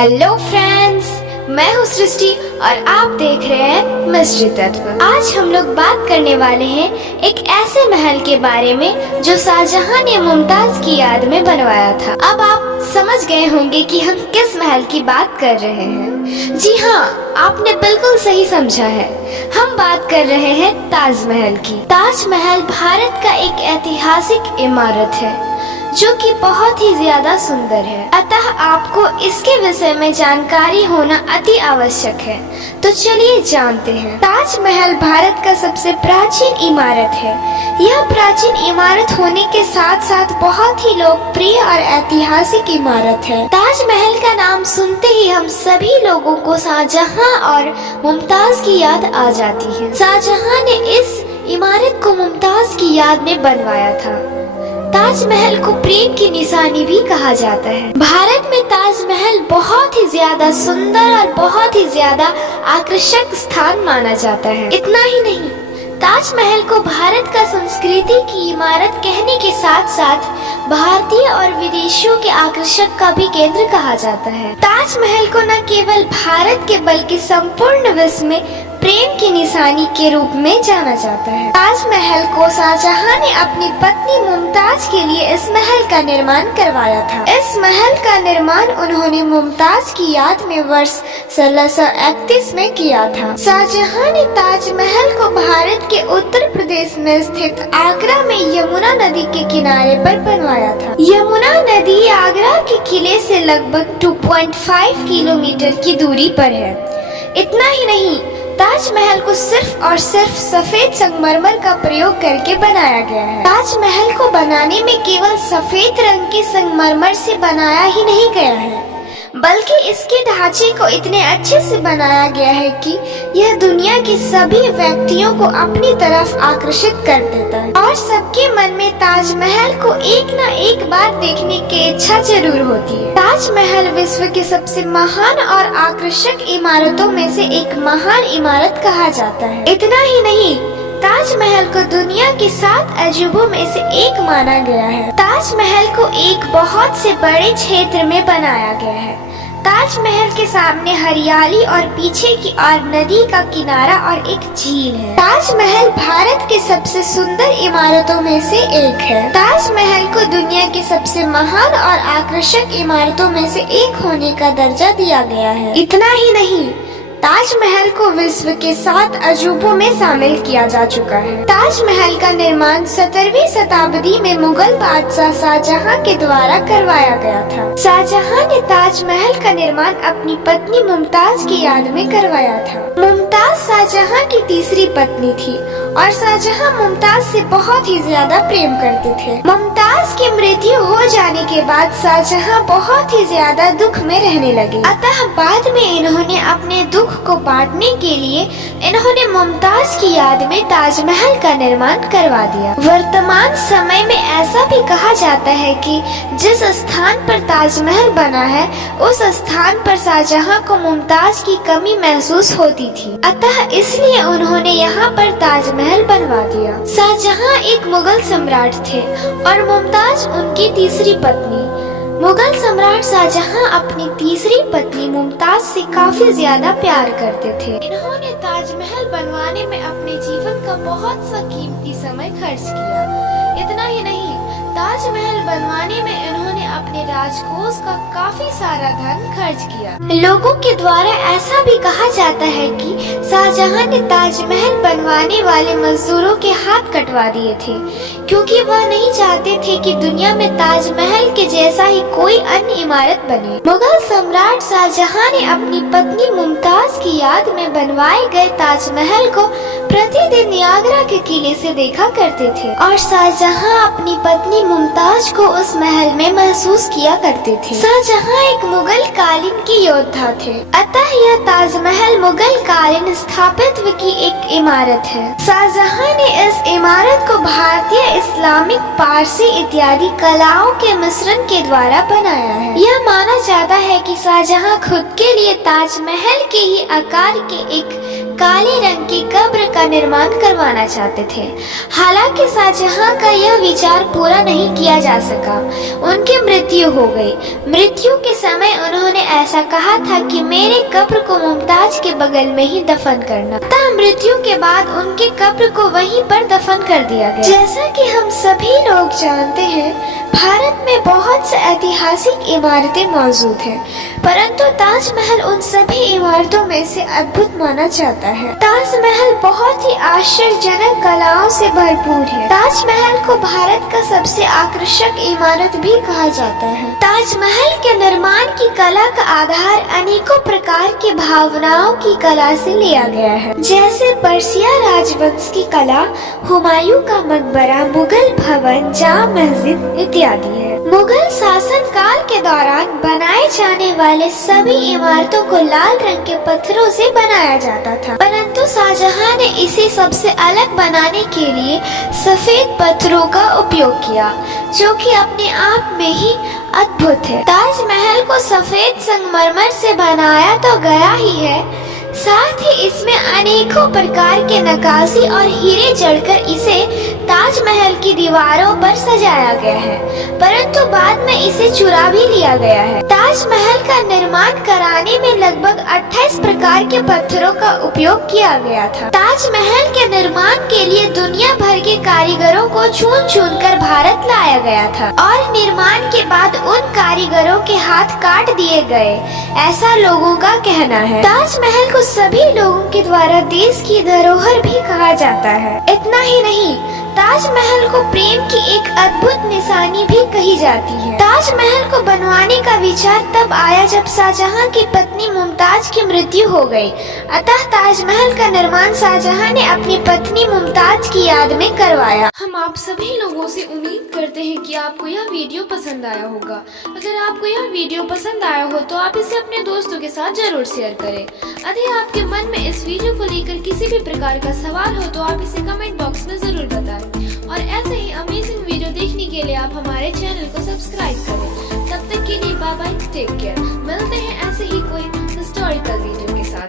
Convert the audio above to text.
Hello friends, मैं हूँ सृष्टि और आप देख रहे हैं मिस्ट्री तत्व। आज हम लोग बात करने वाले हैं एक ऐसे महल के बारे में जो शाहजहां ने मुमताज की याद में बनवाया था। अब आप समझ गए होंगे कि हम किस महल की बात कर रहे हैं। जी हाँ, आपने बिल्कुल सही समझा है। हम बात कर रहे हैं ताजमहल की। ताजमहल भारत का एक ऐतिहासिक इमारत है जो कि बहुत ही ज्यादा सुंदर है, अतः आपको इसके विषय में जानकारी होना अति आवश्यक है। तो चलिए जानते हैं। ताजमहल भारत का सबसे प्राचीन इमारत है। यह प्राचीन इमारत होने के साथ साथ बहुत ही लोकप्रिय और ऐतिहासिक इमारत है। ताजमहल का नाम सुनते ही हम सभी लोगों को शाहजहां और मुमताज की याद आ जाती है। शाहजहां ने इस इमारत को मुमताज की याद में बनवाया था। ताजमहल को प्रेम की निशानी भी कहा जाता है। भारत में ताजमहल बहुत ही ज्यादा सुंदर और बहुत ही ज्यादा आकर्षक स्थान माना जाता है। इतना ही नहीं, ताजमहल को भारत का संस्कृति की इमारत कहने के साथ साथ भारतीय और विदेशियों के आकर्षक का भी केंद्र कहा जाता है। ताजमहल को न केवल भारत के बल्कि संपूर्ण विश्व में प्रेम की निशानी के रूप में जाना जाता है। ताजमहल को शाहजहां ने अपनी पत्नी मुमताज के लिए इस महल का निर्माण करवाया था। इस महल का निर्माण उन्होंने मुमताज की याद में वर्ष 1631 में किया था। शाहजहां ने ताजमहल को भारत के उत्तर प्रदेश में स्थित आगरा में यमुना नदी के किनारे पर बनवाया था। यमुना नदी आगरा के किले से लगभग 2.5 किलोमीटर की दूरी पर है। इतना ही नहीं, ताजमहल को सिर्फ और सिर्फ सफेद संगमरमर का प्रयोग करके बनाया गया है। ताजमहल को बनाने में केवल सफेद रंग के संगमरमर से बनाया ही नहीं गया है, बल्कि इसके ढांचे को इतने अच्छे से बनाया गया है कि यह दुनिया के सभी व्यक्तियों को अपनी तरफ आकर्षित कर देता है और सबके मन में ताजमहल को एक न एक बार देखने की इच्छा जरूर होती है। ताजमहल विश्व की सबसे महान और आकर्षक इमारतों में से एक महान इमारत कहा जाता है। इतना ही नहीं, ताजमहल को दुनिया के 7 अजूबों में से एक माना गया है। ताजमहल को एक बहुत से बड़े क्षेत्र में बनाया गया है। ताजमहल के सामने हरियाली और पीछे की ओर नदी का किनारा और एक झील है। ताजमहल भारत के सबसे सुंदर इमारतों में से एक है। ताजमहल को दुनिया के सबसे महान और आकर्षक इमारतों में से एक होने का दर्जा दिया गया है। इतना ही नहीं, ताजमहल को विश्व के 7 अजूबों में शामिल किया जा चुका है। ताजमहल का निर्माण 17वीं शताब्दी में मुगल बादशाह शाहजहां के द्वारा करवाया गया था। शाहजहां ने ताजमहल का निर्माण अपनी पत्नी मुमताज की याद में करवाया था। मुमताज शाहजहां की तीसरी पत्नी थी और शाहजहां मुमताज से बहुत ही ज्यादा प्रेम करते थे। मुमताज की मृत्यु हो जाने के बाद शाहजहां बहुत ही ज्यादा दुख में रहने लगे, अतः बाद में इन्होंने अपने दुख को बांटने के लिए इन्होंने मुमताज की याद में ताजमहल का निर्माण करवा दिया। वर्तमान समय में ऐसा भी कहा जाता है कि जिस स्थान पर ताजमहल बना है उस स्थान पर शाहजहां को मुमताज की कमी महसूस होती थी, अतः इसलिए उन्होंने यहाँ पर ताजमहल बनवा दिया। शाहजहां एक मुगल सम्राट थे और मुमताज उनकी तीसरी पत्नी। मुगल सम्राट शाहजहां अपनी तीसरी पत्नी मुमताज से काफी ज्यादा प्यार करते थे। इन्होंने ताजमहल बनवाने में अपने जीवन का बहुत सा कीमती समय खर्च किया। इतना ही नहीं, ताजमहल बनवाने में इन्होंने अपने राजकोष का काफी सारा धन खर्च किया। लोगों के द्वारा ऐसा भी कहा जाता है कि शाहजहां ने ताजमहल बनवाने वाले मजदूरों के हाथ कटवा दिए थे, क्योंकि वह नहीं चाहते थे कि दुनिया में ताजमहल के जैसा ही कोई अन्य इमारत बने। मुगल सम्राट शाहजहां ने अपनी पत्नी मुमताज की याद में बनवाए गए ताजमहल को प्रतिदिन आगरा के किले से देखा करते थे और शाहजहां अपनी पत्नी मुमताज को उस महल में महसूस किया करते थे। शाहजहां एक मुगल कालीन के योद्धा थे, अतः यह ताजमहल मुगल कालीन स्थापत्य की एक इमारत है। शाहजहां ने इस इमारत को भारतीय, इस्लामिक, पारसी इत्यादि कलाओं के मिश्रण के द्वारा बनाया है। यह माना जाता है कि शाहजहां खुद के लिए ताजमहल के ही आकार के एक काले रंग की कब्र का निर्माण करवाना चाहते थे। हालांकि शाहजहां का यह विचार पूरा नहीं किया जा सका। उनकी मृत्यु हो गई। मृत्यु के समय उन्होंने ऐसा कहा था कि मेरे कब्र को मुमताज के बगल में ही दफन करना। तथा मृत्यु के बाद उनके कब्र को वहीं पर दफन कर दिया गया। जैसा कि हम सभी लोग जानते हैं, भारत में बहुत से ऐतिहासिक इमारतें मौजूद हैं, परंतु ताजमहल उन सभी इमारतों में से अद्भुत माना जाता है। ताजमहल बहुत ही आश्चर्यजनक कलाओं से भरपूर है। ताजमहल को भारत का सबसे आकर्षक इमारत भी कहा जाता है। ताजमहल के निर्माण की कला का आधार अनेकों प्रकार की भावनाओं की कला से लिया गया है, जैसे पर्सिया राजवंश की कला, हुमायूं का मकबरा, मुगल भवन, जामा मस्जिद इत्यादि है। मुगल शासन काल के दौरान बनाए जाने वाले सभी इमारतों को लाल रंग के पत्थरों से बनाया जाता था, परंतु शाहजहां ने इसे सबसे अलग बनाने के लिए सफेद पत्थरों का उपयोग किया, जो कि अपने आप में ही अद्भुत है। ताजमहल को सफेद संगमरमर से बनाया तो गया ही है, साथ ही इसमें अनेकों प्रकार के नक्काशी और हीरे जड़कर इसे ताजमहल की दीवारों पर सजाया गया है, परंतु बाद में इसे चुरा भी लिया गया है। ताजमहल का निर्माण कराने में लगभग 28 प्रकार के पत्थरों का उपयोग किया गया था। ताजमहल के निर्माण के लिए दुनिया भर के कारीगरों को चुन चुन कर भारत लाया गया था और निर्माण के बाद उन कारीगरों के हाथ काट दिए गए, ऐसा लोगों का कहना है। ताजमहल को सभी लोगों के द्वारा देश की धरोहर भी कहा जाता है। इतना ही नहीं, ताजमहल को प्रेम की एक अद्भुत निशानी भी कही जाती है। ताजमहल को बनवाने का विचार तब आया जब शाहजहां की पत्नी मुमताज की मृत्यु हो गई, अतः ताजमहल का निर्माण शाहजहां ने अपनी पत्नी मुमताज की याद में करवाया। हम आप सभी लोगों से उम्मीद करते हैं कि आपको यह वीडियो पसंद आया होगा। अगर आपको यह वीडियो पसंद आया हो तो आप इसे अपने दोस्तों के साथ जरूर शेयर करें। यदि आपके मन में इस वीडियो को लेकर किसी भी प्रकार का सवाल हो तो आप इसे कमेंट बॉक्स में जरूर बताएं और ऐसे ही अमेजिंग वीडियो देखने के लिए आप हमारे चैनल को सब्सक्राइब करें। तब तक के लिए बाय बाय, टेक केयर। मिलते हैं ऐसे ही कोई